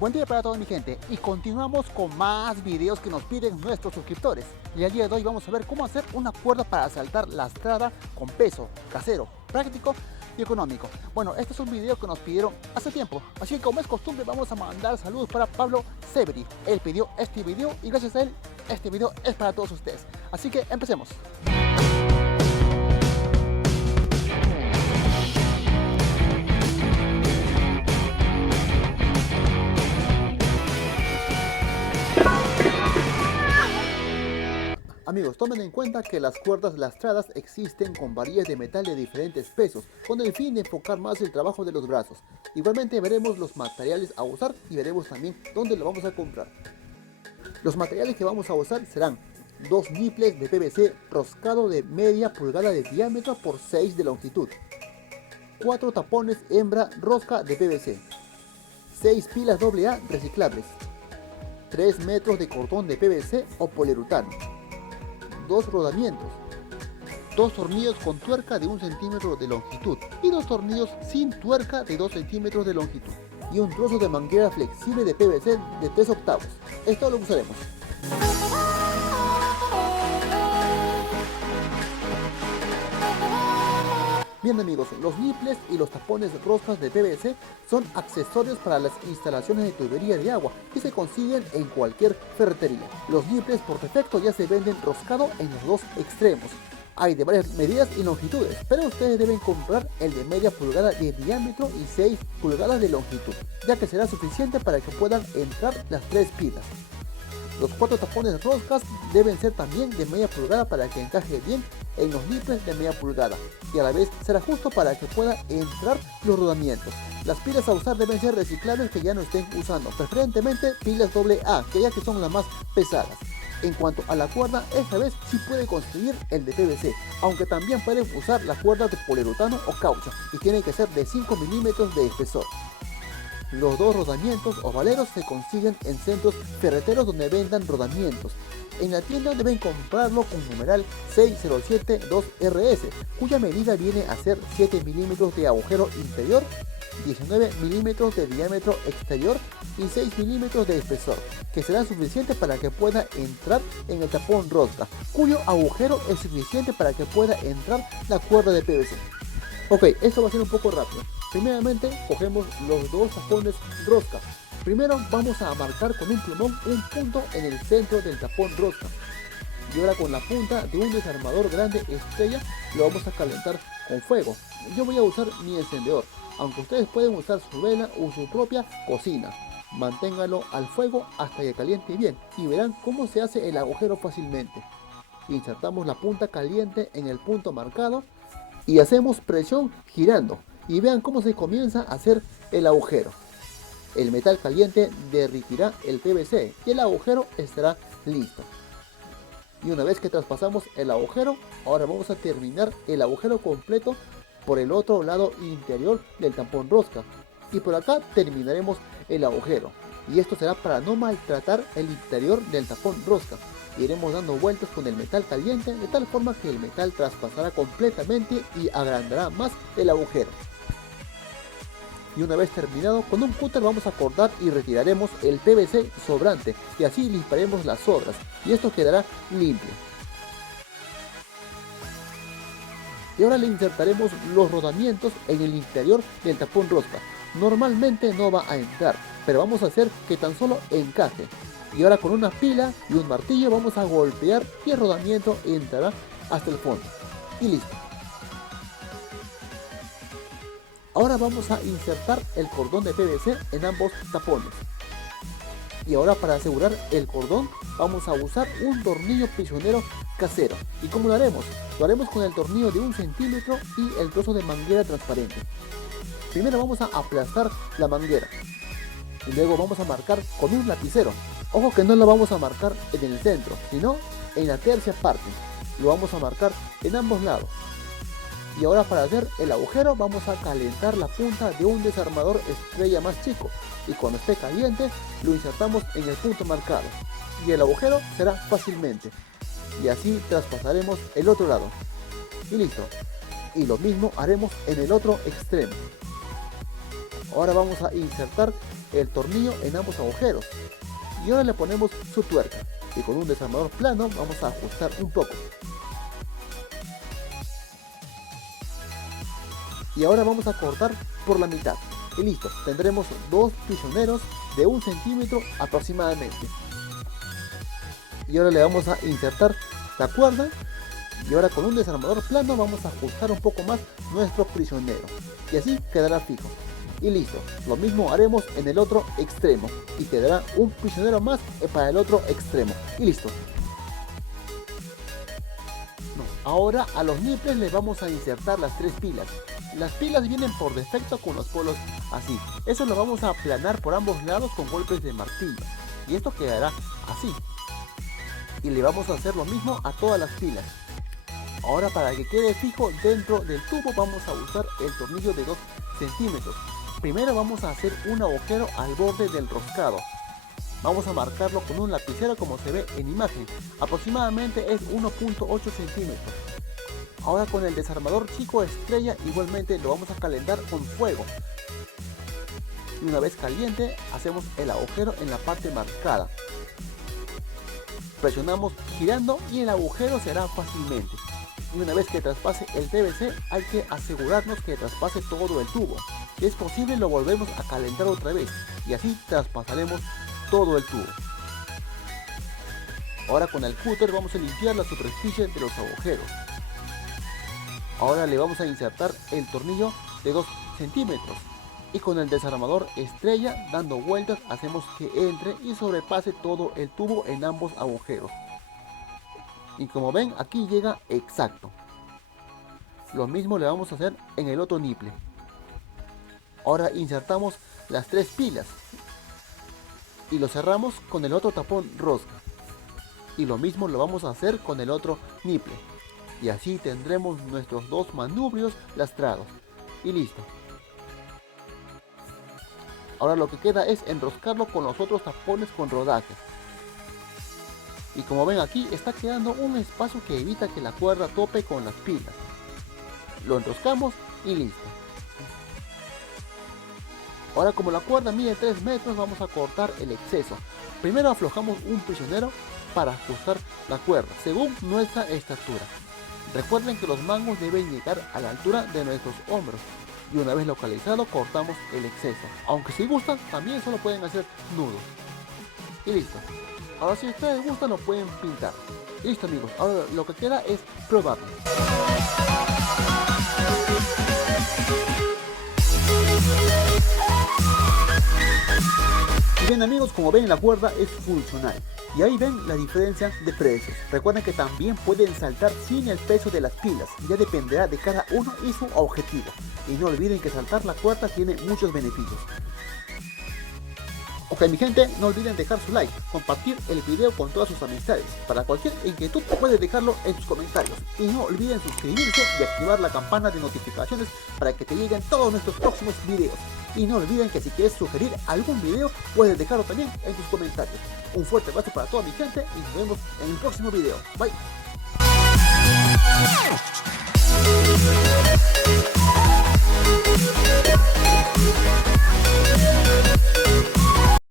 Buen día para toda mi gente y continuamos con más videos que nos piden nuestros suscriptores. Y el día de hoy vamos a ver cómo hacer una cuerda para saltar la estrada con peso, casero, práctico y económico. Bueno, este es un video que nos pidieron hace tiempo, así que como es costumbre vamos a mandar saludos para Pablo Severi. Él pidió este video y gracias a él este video es para todos ustedes. Así que empecemos. Amigos, tomen en cuenta que las cuerdas lastradas existen con varillas de metal de diferentes pesos, con el fin de enfocar más el trabajo de los brazos. Igualmente veremos los materiales a usar y veremos también dónde lo vamos a comprar. Los materiales que vamos a usar serán 2 niples de PVC roscado de media pulgada de diámetro por 6 de longitud, 4 tapones hembra rosca de PVC, 6 pilas AA reciclables, 3 metros de cordón de PVC o poliuretano, 2 rodamientos, 2 tornillos con tuerca de 1 centímetro de longitud y 2 tornillos sin tuerca de 2 centímetros de longitud y un trozo de manguera flexible de PVC de 3/8. Esto lo usaremos. Bien amigos, los niples y los tapones roscas de PVC son accesorios para las instalaciones de tubería de agua que se consiguen en cualquier ferretería. Los niples por defecto ya se venden roscado en los dos extremos. Hay de varias medidas y longitudes, pero ustedes deben comprar el de media pulgada de diámetro y 6 pulgadas de longitud, ya que será suficiente para que puedan entrar las 3 pilas. Los 4 tapones roscas deben ser también de media pulgada para que encaje bien en los niples de media pulgada y a la vez será justo para que puedan entrar los rodamientos. Las pilas a usar deben ser reciclables que ya no estén usando, preferentemente pilas AA, que ya que son las más pesadas. En cuanto a la cuerda, esta vez sí puede conseguir el de PVC, aunque también pueden usar la cuerda de poliuretano o caucho y tiene que ser de 5 milímetros de espesor. Los 2 rodamientos o valeros se consiguen en centros ferreteros donde vendan rodamientos. En la tienda deben comprarlo con numeral 6072RS, cuya medida viene a ser 7 milímetros de agujero interior, 19 milímetros de diámetro exterior y 6 milímetros de espesor, que será suficiente para que pueda entrar en el tapón rosca, cuyo agujero es suficiente para que pueda entrar la cuerda de PVC. Ok, esto va a ser un poco rápido. Primeramente cogemos los 2 tapones rosca. Primero vamos a marcar con un plumón un punto en el centro del tapón rosca. Y ahora con la punta de un desarmador grande estrella lo vamos a calentar con fuego. Yo voy a usar mi encendedor, aunque ustedes pueden usar su vela o su propia cocina. Manténgalo al fuego hasta que caliente bien y verán cómo se hace el agujero fácilmente. Insertamos la punta caliente en el punto marcado y hacemos presión girando y vean cómo se comienza a hacer el agujero. El metal caliente derretirá el PVC y el agujero estará listo. Y una vez que traspasamos el agujero, ahora vamos a terminar el agujero completo por el otro lado interior del tapón rosca y por acá terminaremos el agujero, y esto será para no maltratar el interior del tapón rosca. Iremos dando vueltas con el metal caliente de tal forma que el metal traspasará completamente y agrandará más el agujero. Y una vez terminado, con un cúter vamos a cortar y retiraremos el PVC sobrante y así limpiaremos las sobras y esto quedará limpio. Y ahora le insertaremos los rodamientos en el interior del tapón rosca. Normalmente no va a entrar, pero vamos a hacer que tan solo encaje. Y ahora con una pila y un martillo vamos a golpear y el rodamiento entrará hasta el fondo. Y listo. Ahora vamos a insertar el cordón de PVC en ambos tapones. Y ahora para asegurar el cordón vamos a usar un tornillo prisionero casero. ¿Y cómo lo haremos? Lo haremos con el tornillo de 1 centímetro y el trozo de manguera transparente. Primero vamos a aplastar la manguera y luego vamos a marcar con un lapicero. Ojo que no lo vamos a marcar en el centro, sino en la tercia parte. Lo vamos a marcar en ambos lados. Y ahora para hacer el agujero vamos a calentar la punta de un desarmador estrella más chico y cuando esté caliente lo insertamos en el punto marcado y el agujero será fácilmente y así traspasaremos el otro lado y listo. Y lo mismo haremos en el otro extremo. Ahora vamos a insertar el tornillo en ambos agujeros. Y ahora le ponemos su tuerca y con un desarmador plano vamos a ajustar un poco. Y ahora vamos a cortar por la mitad. Y listo, tendremos dos prisioneros de 1 centímetro aproximadamente. Y ahora le vamos a insertar la cuerda. Y ahora con un desarmador plano vamos a ajustar un poco más nuestro prisionero. Y así quedará fijo. Y listo, lo mismo haremos en el otro extremo. Y quedará un prisionero más para el otro extremo. Y listo. Ahora a los nipples les vamos a insertar las 3 pilas. Las pilas vienen por defecto con los polos así. Eso lo vamos a aplanar por ambos lados con golpes de martillo. Y esto quedará así. Y le vamos a hacer lo mismo a todas las pilas. Ahora para que quede fijo dentro del tubo vamos a usar el tornillo de 2 centímetros. Primero vamos a hacer un agujero al borde del roscado. Vamos a marcarlo con un lapicero como se ve en imagen. Aproximadamente es 1.8 centímetros. Ahora con el desarmador chico estrella igualmente lo vamos a calentar con fuego. Y una vez caliente hacemos el agujero en la parte marcada. Presionamos girando y el agujero se hará fácilmente. Y una vez que traspase el PVC hay que asegurarnos que traspase todo el tubo. Si es posible lo volvemos a calentar otra vez y así traspasaremos todo el tubo. Ahora con el cúter vamos a limpiar la superficie de los agujeros. Ahora le vamos a insertar el tornillo de 2 centímetros y con el desarmador estrella dando vueltas hacemos que entre y sobrepase todo el tubo en ambos agujeros. Y como ven aquí llega exacto. Lo mismo le vamos a hacer en el otro nipple. Ahora insertamos las 3 pilas y lo cerramos con el otro tapón rosca. Y lo mismo lo vamos a hacer con el otro nipple. Y así tendremos nuestros 2 manubrios lastrados. Y listo. Ahora lo que queda es enroscarlo con los otros tapones con rodaje. Y como ven aquí está quedando un espacio que evita que la cuerda tope con las pilas. Lo enroscamos y listo. Ahora como la cuerda mide 3 metros vamos a cortar el exceso. Primero aflojamos un prisionero para ajustar la cuerda según nuestra estatura. Recuerden que los mangos deben llegar a la altura de nuestros hombros. Y una vez localizado cortamos el exceso. Aunque si gustan también solo pueden hacer nudos. Y listo. Ahora si ustedes gustan lo pueden pintar. Listo amigos, ahora lo que queda es probarlo. Bien amigos, como ven la cuerda es funcional. Y ahí ven la diferencia de precios. Recuerden que también pueden saltar sin el peso de las pilas. Ya dependerá de cada uno y su objetivo. Y no olviden que saltar la cuerda tiene muchos beneficios. Ok mi gente, no olviden dejar su like, compartir el video con todas sus amistades. Para cualquier inquietud puedes dejarlo en sus comentarios. Y no olviden suscribirse y activar la campana de notificaciones para que te lleguen todos nuestros próximos videos. Y no olviden que si quieres sugerir algún video puedes dejarlo también en tus comentarios. Un fuerte abrazo para toda mi gente y nos vemos en el próximo video. Bye.